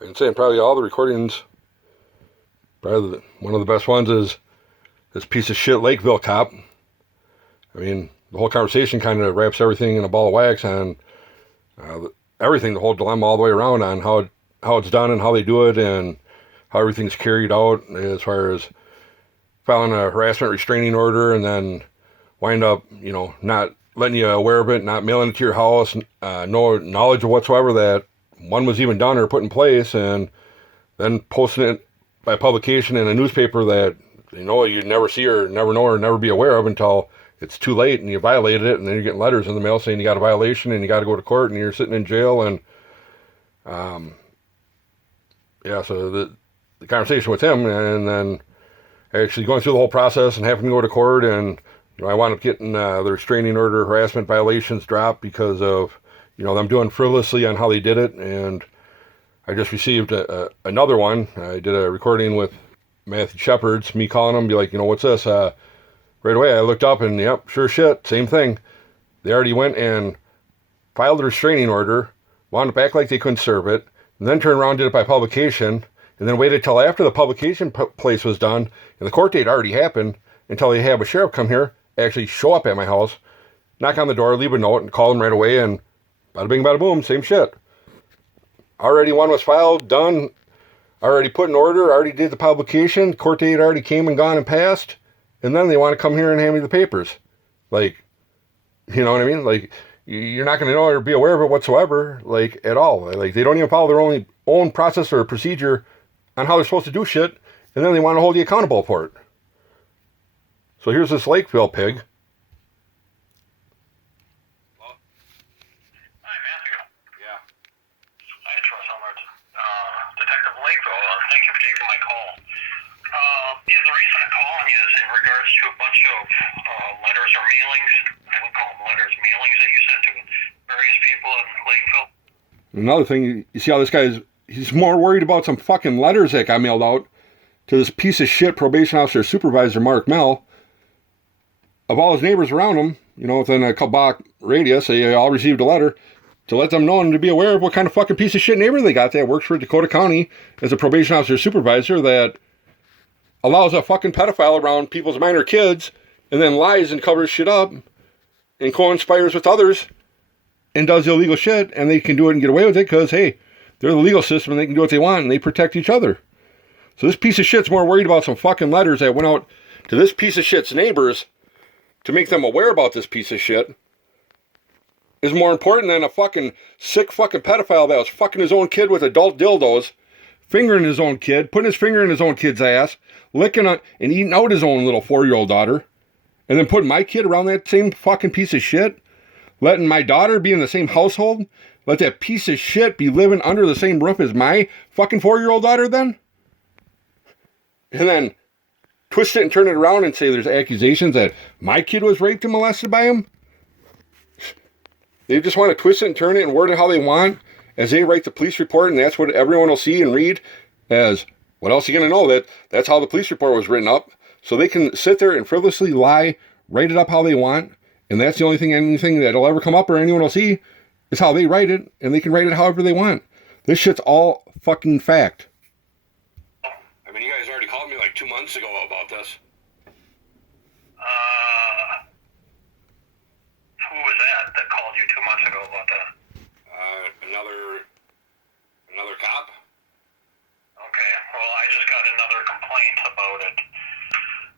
And saying probably all the recordings, probably one of the best ones is this piece of shit Lakeville cop. I mean, the whole conversation kind of wraps everything in a ball of wax on everything, the whole dilemma all the way around on how it's done and how they do it and how everything's carried out as far as filing a harassment restraining order and then wind up, not letting you aware of it, not mailing it to your house, no knowledge of whatsoever that one was even done or put in place, and then posting it by publication in a newspaper that you'd never see or never know or never be aware of until it's too late and you violated it, and then you're getting letters in the mail saying you got a violation and you got to go to court and you're sitting in jail. And so the conversation with him, and then actually going through the whole process and having to go to court, and I wound up getting the restraining order harassment violations dropped because of them doing frivolously on how they did it. And I just received another one. I did a recording with Matthew Shepard's, me calling him, be like, what's this? Right away I looked up and yep, sure shit, same thing. They already went and filed a restraining order, wound up acting like they couldn't serve it, and then turned around and did it by publication, and then waited till after the publication place was done and the court date already happened until they have a sheriff come here, actually show up at my house, knock on the door, leave a note, and call them right away, and bada bing, bada boom, same shit. Already one was filed, done, already put in order, already did the publication, court date already came and gone and passed, and then they want to come here and hand me the papers. Like, you know what I mean? Like, you're not going to know or be aware of it whatsoever, like, at all. Like, they don't even follow their own process or procedure on how they're supposed to do shit, and then they want to hold you accountable for it. So here's this Lakeville pig. Hi, Matthew. Yeah. Hi, it's Detective Lakeville. Thank you for taking my call. The reason I'm calling you is in regards to a bunch of letters or mailings. I would call them letters, mailings that you sent to various people in Lakeville. Another thing, you see how this guy he's more worried about some fucking letters that got mailed out to this piece of shit probation officer supervisor, Mark Mell, of all his neighbors around him, within a couple block radius. They all received a letter to let them know and to be aware of what kind of fucking piece of shit neighbor they got that works for Dakota County as a probation officer supervisor that allows a fucking pedophile around people's minor kids and then lies and covers shit up and co-inspires with others and does illegal shit, and they can do it and get away with it because, hey, they're the legal system and they can do what they want and they protect each other. So this piece of shit's more worried about some fucking letters that went out to this piece of shit's neighbors to make them aware about this piece of shit is more important than a fucking sick fucking pedophile that was fucking his own kid with adult dildos, fingering his own kid, putting his finger in his own kid's ass, licking on and eating out his own little 4-year-old daughter, and then putting my kid around that same fucking piece of shit, letting my daughter be in the same household, let that piece of shit be living under the same roof as my fucking 4-year-old daughter then? And then twist it and turn it around and say there's accusations that my kid was raped and molested by him? They just want to twist it and turn it and word it how they want as they write the police report, and that's what everyone will see and read as, what else are you going to know? That's how the police report was written up. So they can sit there and frivolously lie, write it up how they want, and that's the only thing, anything that'll ever come up or anyone will see is how they write it, and they can write it however they want. This shit's all fucking fact. I mean, you guys already called me like 2 months ago about this. Who was that called you 2 months ago about that? Another cop. Okay, well, I just got another complaint about it.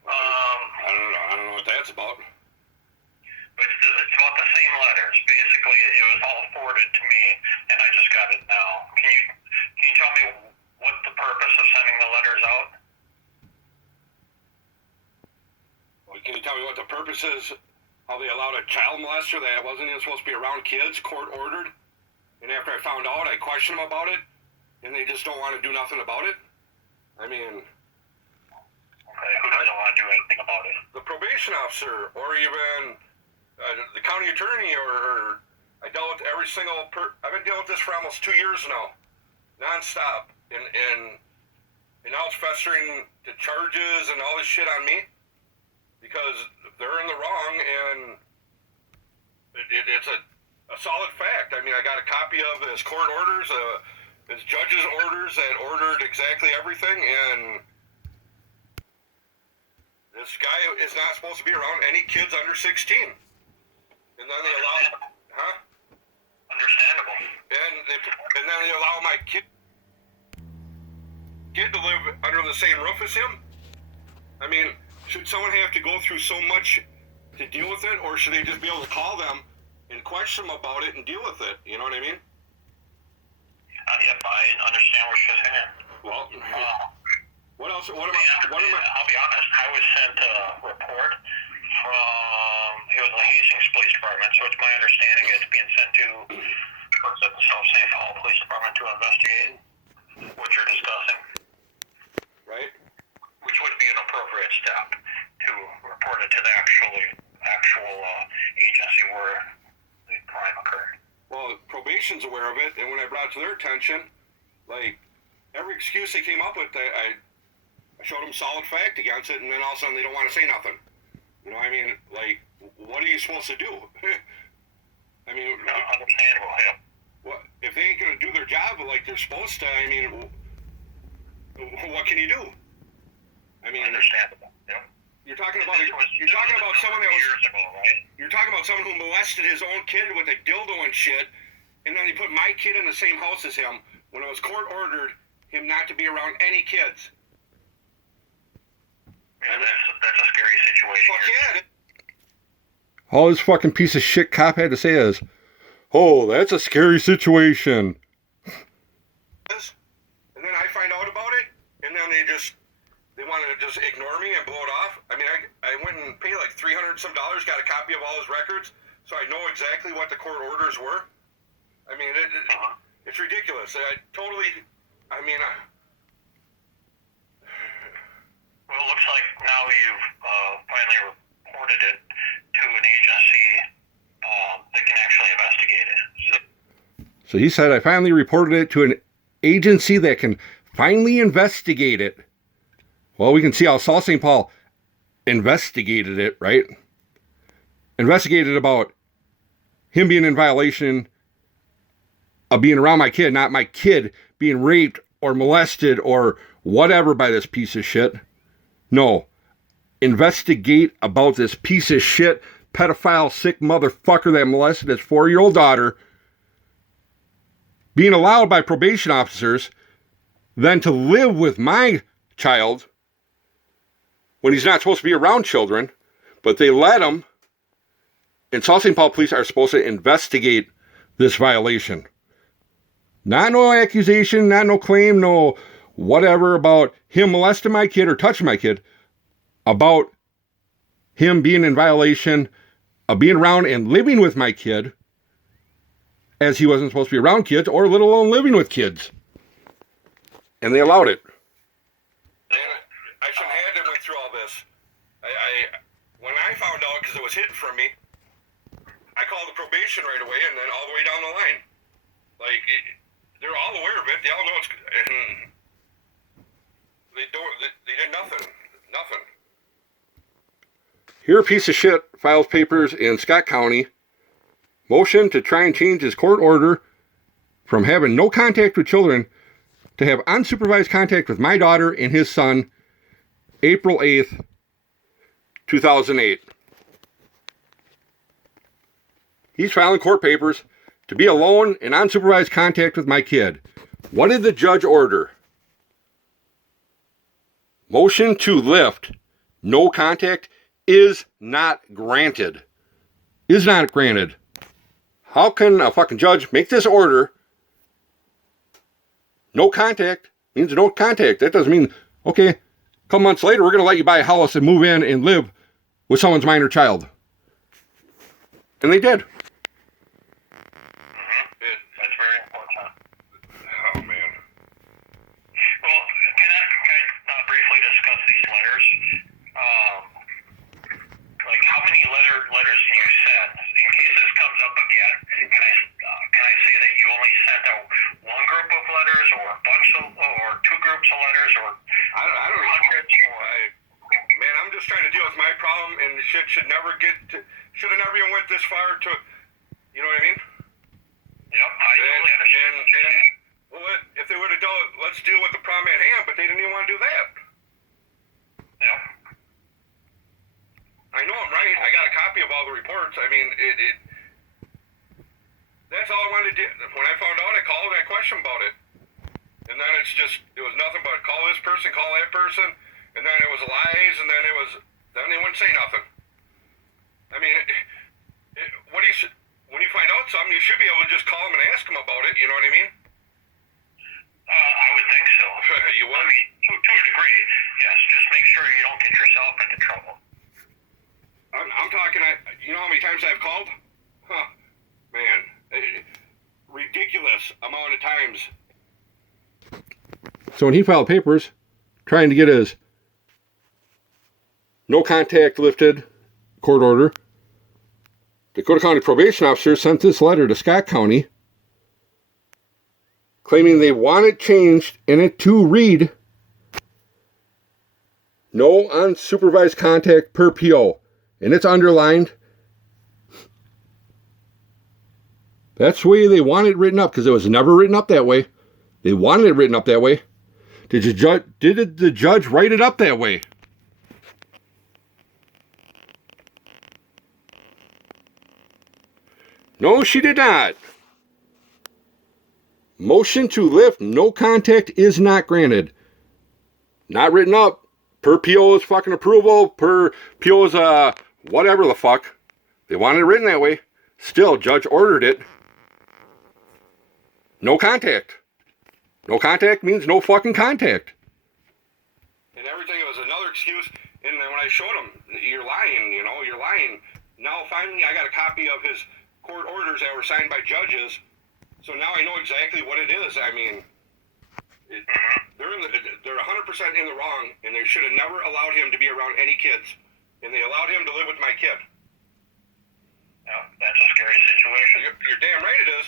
I don't know what that's about. It's about the same letters. Basically, it was all forwarded to me, and I just got it now. Can you tell me what the purpose of sending the letters out? Well, can you tell me what the purpose is? How they allowed a child molester that wasn't even supposed to be around kids, court ordered? And after I found out, I questioned them about it, and they just don't want to do nothing about it? I mean... Okay, who doesn't want to do anything about it? The probation officer, or even the county attorney, or I dealt with every single... I've been dealing with this for almost 2 years now, non-stop, and now it's festering to charges and all this shit on me, because they're in the wrong, and it's a solid fact. I mean, I got a copy of his court orders, It's judge's orders that ordered exactly everything, and this guy is not supposed to be around any kids under 16. And then they allow, Understandable. and then they allow my kid to live under the same roof as him. I mean, should someone have to go through so much to deal with it, or should they just be able to call them and question them about it and deal with it? You know what I mean? Yep, I understand what you're saying. Well, what else? What am I? I'll be honest. I was sent a report from it was the Hastings Police Department, so it's my understanding it's being sent to the South St. Paul Police Department to investigate what you're discussing. Right. Which would be an appropriate step to report it to the actual agency where the crime occurred. Well, probation's aware of it, and when I brought it to their attention, like, every excuse they came up with, I showed them solid fact against it, and then all of a sudden they don't want to say nothing. You know, I mean, like, what are you supposed to do? I mean, understandable, yeah. What if they ain't gonna do their job like they're supposed to? I mean, what can you do? I mean, understandable. Yeah. You're talking about someone that was years ago, right? You're talking about someone who molested his own kid with a dildo and shit, and then he put my kid in the same house as him when it was court ordered him not to be around any kids. Yeah, that's a scary situation. Fuck yeah. All this fucking piece of shit cop had to say is, "Oh, that's a scary situation." And then I find out about it, and then they wanted to just ignore me and blow it off. I mean, I went and paid like $300 some, got a copy of all his records, so I know exactly what the court orders were. I mean, it's ridiculous. Well, it looks like now you've finally reported it to an agency that can actually investigate it. So he said, I finally reported it to an agency that can finally investigate it. Well, we can see how South St. Paul investigated it, right? Investigated about him being in violation of being around my kid, not my kid being raped or molested or whatever by this piece of shit. No. Investigate about this piece of shit, pedophile, sick motherfucker that molested his 4-year-old daughter, being allowed by probation officers then to live with my child when he's not supposed to be around children, but they let him, and South St. Paul police are supposed to investigate this violation. Not no accusation, not no claim, no whatever about him molesting my kid or touching my kid, about him being in violation of being around and living with my kid as he wasn't supposed to be around kids or let alone living with kids. And they allowed it. I shouldn't have had to went through all this. When I found out, because it was hidden from me, I called the probation right away and then all the way down the line. Like, they're all aware of it. They all know it's... And they did nothing. Nothing. Here, a piece of shit files papers in Scott County. Motion to try and change his court order from having no contact with children to have unsupervised contact with my daughter and his son, April 8th, 2008. He's filing court papers to be alone in unsupervised contact with my kid. What did the judge order? Motion to lift no contact is not granted. Is not granted. How can a fucking judge make this order? No contact means no contact. That doesn't mean, okay, a couple months later, we're going to let you buy a house and move in and live with someone's minor child. And they did. That's very important. Oh, man. Well, can I briefly discuss these letters? Like, how many letters can you send? In case this comes up again, can I say that you only sent out one group of letters, or a bunch of, or two groups of letters, or I don't know, hundreds? Man, I'm just trying to deal with my problem, and the shit should have never even went this far to, you know what I mean? Yep, I totally understand. And Well, if they would have done, let's deal with the problem at hand, but they didn't even want to do that. Yeah. I know I'm right. I got a copy of all the reports. I mean, that's all I wanted to do. When I found out, I called and I questioned about it. And then it was nothing but call this person, call that person, and then it was lies, and then then they wouldn't say nothing. I mean, when you find out something, you should be able to just call them and ask them about it, you know what I mean? I would think so. You would? I mean, to a degree, yes. Just make sure you don't get yourself into trouble. I'm talking, you know how many times I've called? Huh, man, ridiculous amount of times. So when he filed papers, trying to get his no contact lifted court order, Dakota County probation officer sent this letter to Scott County claiming they want it changed in it to read no unsupervised contact per PO. And it's underlined. That's the way they want it written up, because it was never written up that way. They wanted it written up that way. Did the judge write it up that way? No, she did not. Motion to lift no contact is not granted. Not written up. Per PO's fucking approval, per PO's whatever the fuck. They wanted it written that way. Still, judge ordered it. No contact. No contact means no fucking contact. And everything was another excuse. And then when I showed him, you're lying, you're lying. Now finally I got a copy of his court orders that were signed by judges. So now I know exactly what it is. I mean, they're 100% in the wrong, and they should have never allowed him to be around any kids. And they allowed him to live with my kid. Yeah, that's a scary situation. You're damn right it is.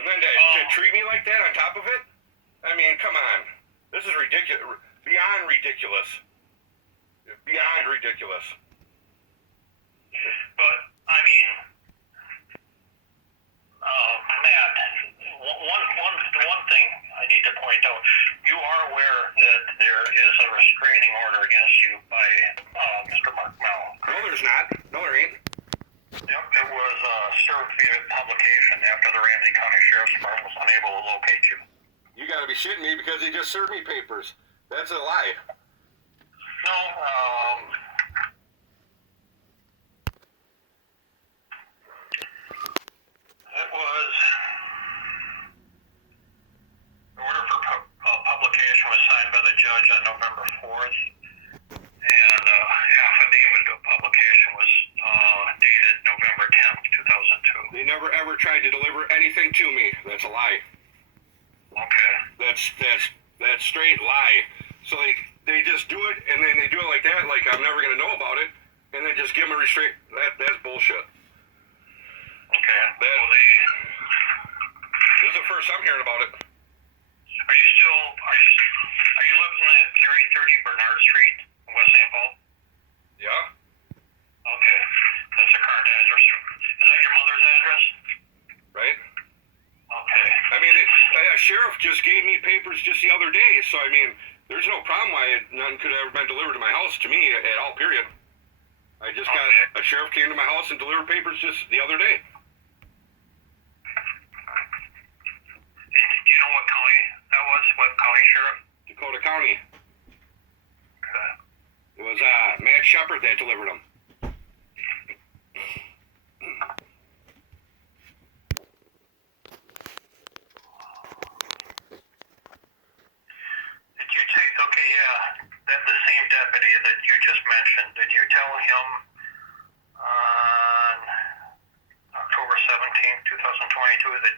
And then to treat me like that on top of it? I mean, come on. This is ridiculous. Beyond ridiculous. Beyond ridiculous. But, I mean, Matt, the one thing I need to point out, you are aware that there is a restraining order against you by Mr. Mark Mel. No, there's not. No, there ain't. Yep, it was served via publication after the Ramsey County Sheriff's Department was unable to locate you. You gotta be shitting me, because he just served me papers. That's a lie. No, it was the order for publication was signed by the judge on November 4th, and affidavit of publication was dated November 10th, 2002. They never ever tried to deliver anything to me. That's a lie. Okay. That's straight lie. So they just do it, and then they do it like that, like I'm never gonna know about it, and then just give them a restraint. That's bullshit. Okay. This is the first I'm hearing about it. Are you living at 330 Bernard Street in West St. Paul? Yeah? Okay. That's the current address. Is that your mother's address? Right? Okay. I mean, a sheriff just gave me papers just the other day, so I mean, there's no problem why none could have ever been delivered to my house to me at all, period. I just got, a sheriff came to my house and delivered papers just the other day. Do you know what county that was? What county sheriff? Dakota County. Okay. It was Matt Shepard that delivered them. The same deputy that you just mentioned, did you tell him on October 17th, 2022 that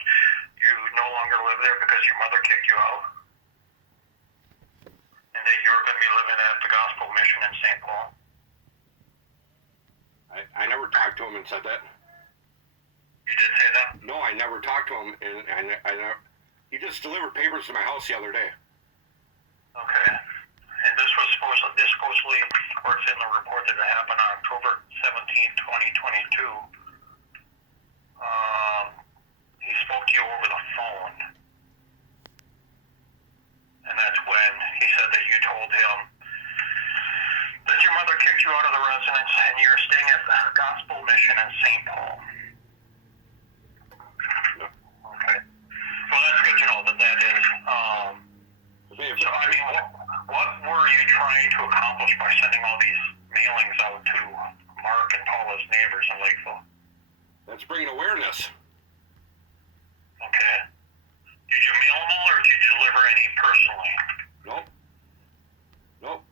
you no longer live there because your mother kicked you out? And that you were going to be living at the Gospel Mission in St. Paul? I never talked to him and said that. You did say that? No, I never talked to him, and he just delivered papers to my house the other day. Okay. And this supposedly, reports in the report that it happened on October 17th, 2022. He spoke to you over the phone. St. Paul. Okay. Well, that's good to know that is. So, I mean, what were you trying to accomplish by sending all these mailings out to Mark and Paula's neighbors in Lakeville? That's bringing awareness. Okay. Did you mail them all, or did you deliver any personally? Nope. Nope.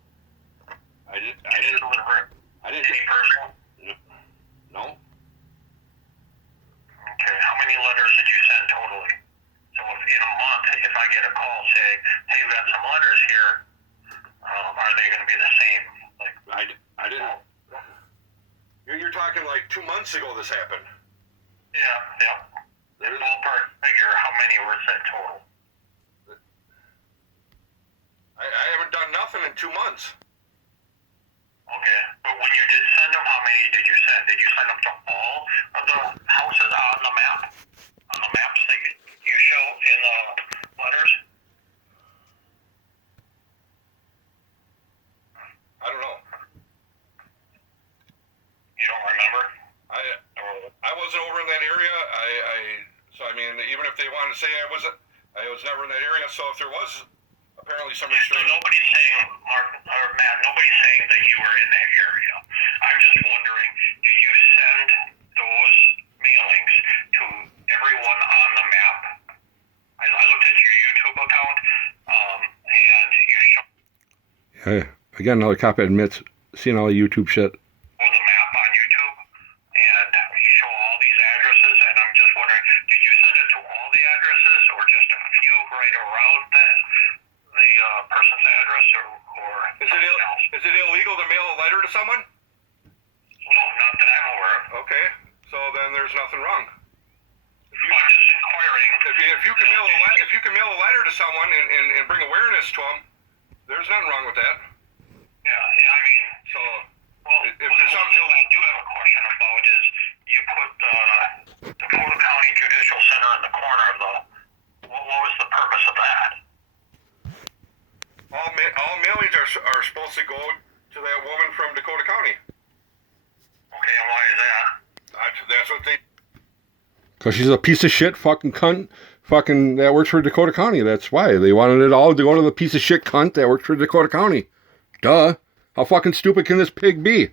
I didn't Deliver any personal? No. Okay. How many letters did you send totally? So if in a month, if I get a call saying, "Hey, we got some letters here," are they going to be the same? Like, I didn't. You're talking like 2 months ago this happened. yeah. In ballpark figure, how many were sent total? I haven't done nothing in 2 months. Okay, but when you did send them, how many did you send? Did you send them to all of the houses on the map? On the maps that you show in the letters? I don't know. You don't remember? I wasn't over in that area. So I mean, even if they wanted to say I was never in that area. So if there was apparently some So restraining. nobody's saying, Mark or Matt, nobody's saying that you were in that area. I'm just wondering, did you send those mailings to everyone on the map? I looked at your YouTube account, and you showed Again, another cop admits seeing all the YouTube shit. the map on YouTube, and you show all these addresses, and I'm just wondering, did you send it to all the addresses, or just a few right around the person's address, or something else? Is it illegal to mail a letter to someone? No, not that I'm aware of. Okay, so then there's nothing wrong. I'm just inquiring. If you can mail a letter to someone and bring awareness to them, there's nothing wrong with that. Yeah, I mean, So well, if there's something I do have a question about is you put the Dakota County Judicial Center in the corner of the. What was the purpose of that? all mailings are supposed to go to that woman from Dakota County. Okay, and why is that? That's what they. Because she's a piece of shit fucking cunt. Fucking that works for Dakota County. That's why they wanted it all to go to the piece of shit cunt that works for Dakota County. Duh. How fucking stupid can this pig be?